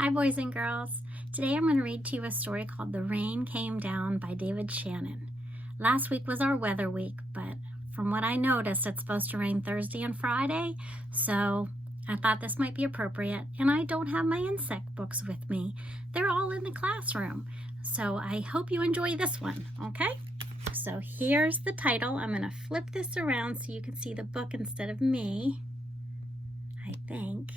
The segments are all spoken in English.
Hi boys and girls. Today I'm going to read to you a story called The Rain Came Down by David Shannon. Last week was our weather week, but from what I noticed it's supposed to rain Thursday and Friday, so I thought this might be appropriate, and I don't have my insect books with me. They're all in the classroom, so I hope you enjoy this one, okay? So here's the title. I'm going to flip this around so you can see the book instead of me, I think.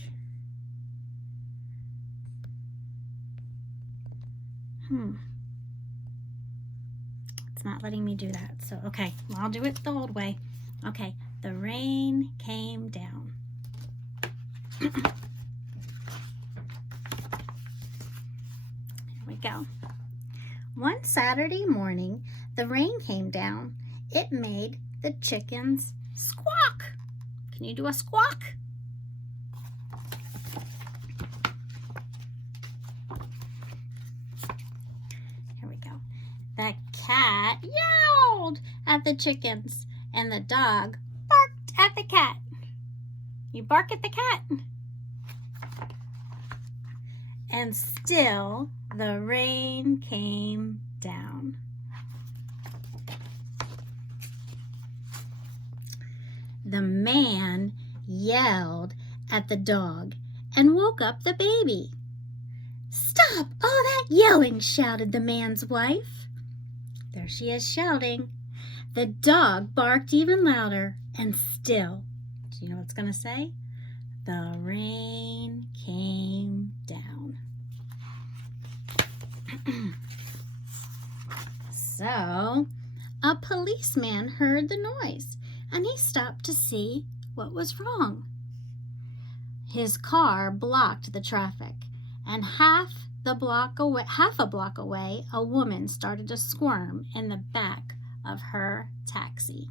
It's not letting me do that. So, okay, I'll do it the old way. Okay, The Rain Came Down. Here we go. One Saturday morning, the rain came down. It made the chickens squawk. Can you do a squawk? The cat yowled at the chickens, and the dog barked at the cat. You bark at the cat. And still the rain came down. The man yelled at the dog and woke up the baby. "Stop all that yelling!" shouted the man's wife. There she is shouting. The dog barked even louder, and still, do you know what it's going to say? The rain came down. So, a policeman heard the noise, and he stopped to see what was wrong. His car blocked the traffic, and half a block away, a woman started to squirm in the back of her taxi.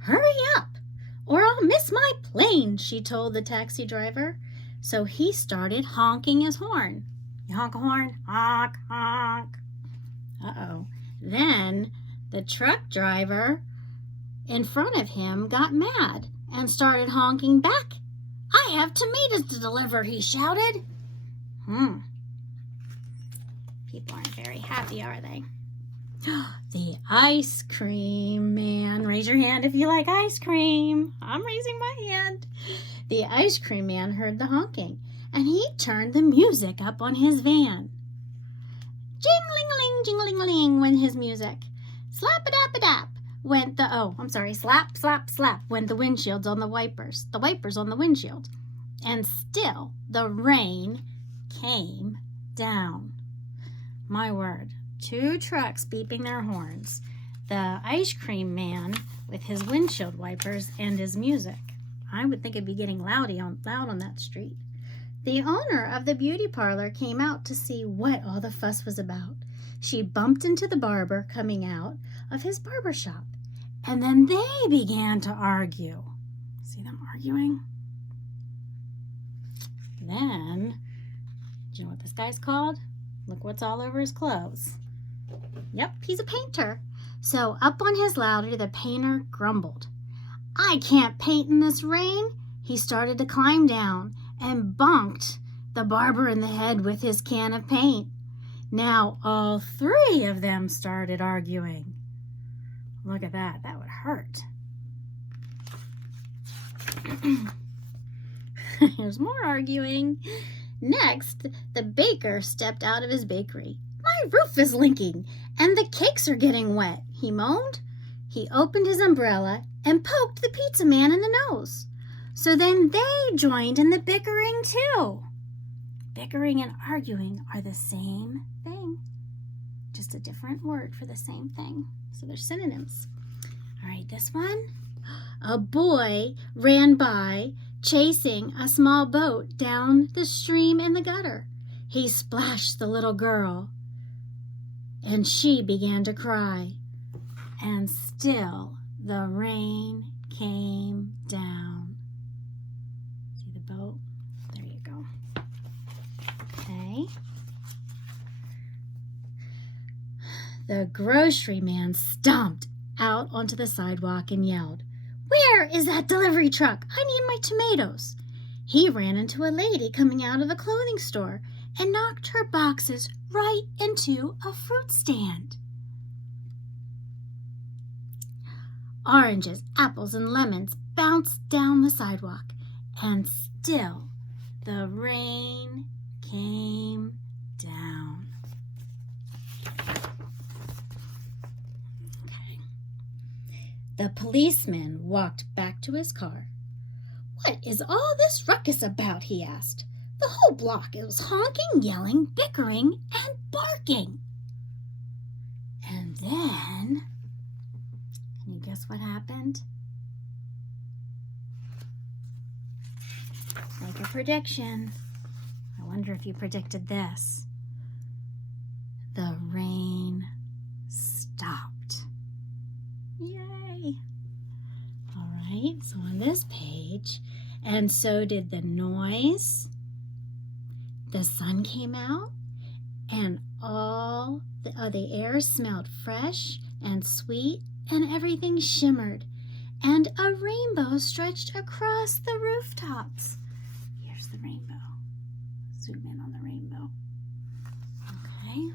"Hurry up, or I'll miss my plane," she told the taxi driver. So he started honking his horn. You honk a horn? Honk, honk. Uh-oh. Then the truck driver in front of him got mad and started honking back. "I have tomatoes to deliver," he shouted. People aren't very happy, are they? The ice cream man. Raise your hand if you like ice cream. I'm raising my hand. The ice cream man heard the honking, and he turned the music up on his van. Jingling-a-ling, jingling-a-ling went his music. Slap-a-dap-a-dap went the, slap, slap, slap went the windshields on the wipers on the windshield. And still the rain came down. My word, 2 trucks beeping their horns. The ice cream man with his windshield wipers and his music. I would think it'd be getting loud on that street. The owner of the beauty parlor came out to see what all the fuss was about. She bumped into the barber coming out of his barber shop, and then they began to argue. See them arguing? Then, do you know what this guy's called? Look what's all over his clothes. Yep, he's a painter. So up on his ladder, the painter grumbled. "I can't paint in this rain." He started to climb down and bonked the barber in the head with his can of paint. Now all 3 of them started arguing. Look at that. That would hurt. There's more arguing. Next, the baker stepped out of his bakery. "My roof is leaking, and the cakes are getting wet," he moaned. He opened his umbrella and poked the pizza man in the nose. So then they joined in the bickering too. Bickering and arguing are the same thing, just a different word for the same thing. So they're synonyms. All right, this one. A boy ran by chasing a small boat down the stream in the gutter. He splashed the little girl, and she began to cry. And still the rain came down. See the boat? There you go. Okay. The grocery man stomped out onto the sidewalk and yelled, "Where is that delivery truck? I need my tomatoes. He ran into a lady coming out of a clothing store and knocked her boxes right into a fruit stand. Oranges, apples, and lemons bounced down the sidewalk, and still the rain came down. Okay. The policeman walked back to his car. "What is all this ruckus about?" he asked. "The whole block was honking, yelling, bickering, and barking." And then, can you guess what happened? Make a prediction. I wonder if you predicted this. The rain stopped. Yay! All right, so on this page, and so did the noise. The sun came out, and all the air smelled fresh and sweet, and everything shimmered, and a rainbow stretched across the rooftops. Here's the rainbow. Zoom in on the rainbow. Okay.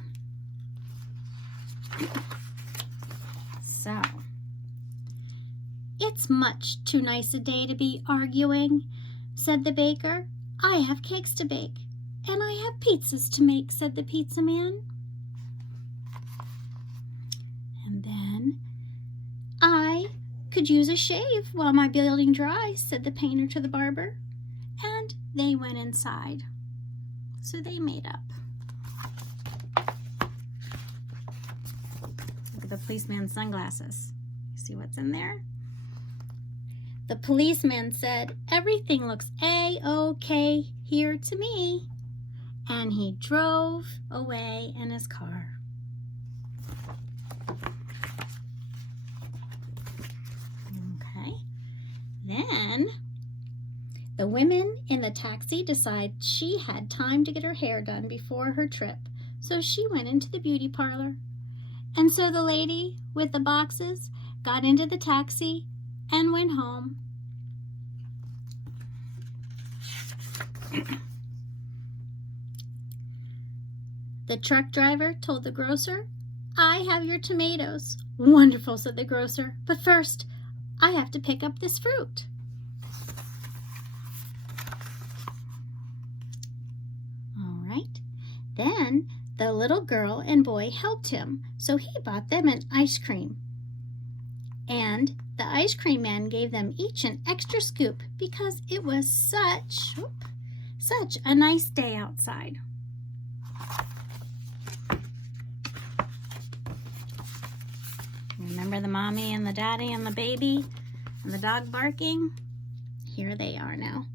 So, "It's much too nice a day to be arguing," said the baker. "I have cakes to bake, and I have pizzas to make," said the pizza man. And then, "I could use a shave while my building dries," said the painter to the barber. And they went inside. So they made up. Look at the policeman's sunglasses. See what's in there? The policeman said, "Everything looks A-OK here to me." And he drove away in his car. Okay. Then the woman in the taxi decided she had time to get her hair done before her trip, so she went into the beauty parlor. And so the lady with the boxes got into the taxi and went home. The truck driver told the grocer, "I have your tomatoes." "Wonderful," said the grocer, "but first, I have to pick up this fruit." All right. Then the little girl and boy helped him, so he bought them an ice cream. And the ice cream man gave them each an extra scoop because it was such a nice day outside. Remember the mommy and the daddy and the baby and the dog barking? Here they are now.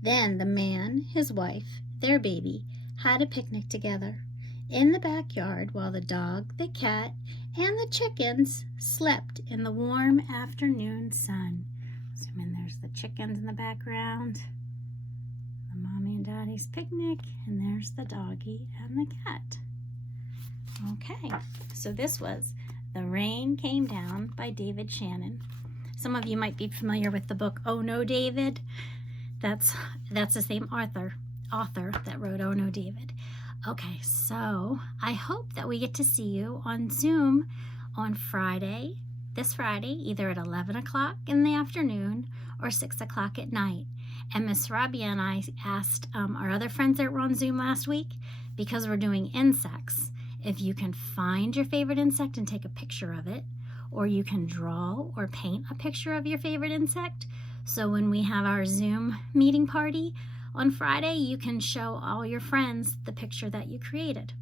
Then the man, his wife, their baby, had a picnic together in the backyard while the dog, the cat, and the chickens slept in the warm afternoon sun. Zoom in, there's the chickens in the background, the mommy and daddy's picnic, and there's the doggy and the cat. Okay, so this was The Rain Came Down by David Shannon. Some of you might be familiar with the book Oh No, David. That's the same author that wrote Oh No, David. Okay, so I hope that we get to see you on Zoom on Friday, this Friday, either at 11 o'clock in the afternoon or 6 o'clock at night. And Miss Rabia and I asked our other friends that were on Zoom last week, because we're doing insects, if you can find your favorite insect and take a picture of it, or you can draw or paint a picture of your favorite insect. So when we have our Zoom meeting party on Friday, you can show all your friends the picture that you created.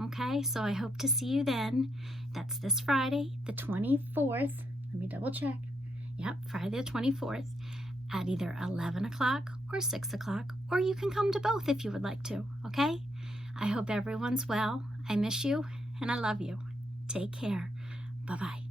Okay, so I hope to see you then. That's this Friday, the 24th. Let me double check. Yep, Friday the 24th at either 11 o'clock or 6 o'clock, or you can come to both if you would like to, okay? I hope everyone's well. I miss you and I love you. Take care. Bye-bye.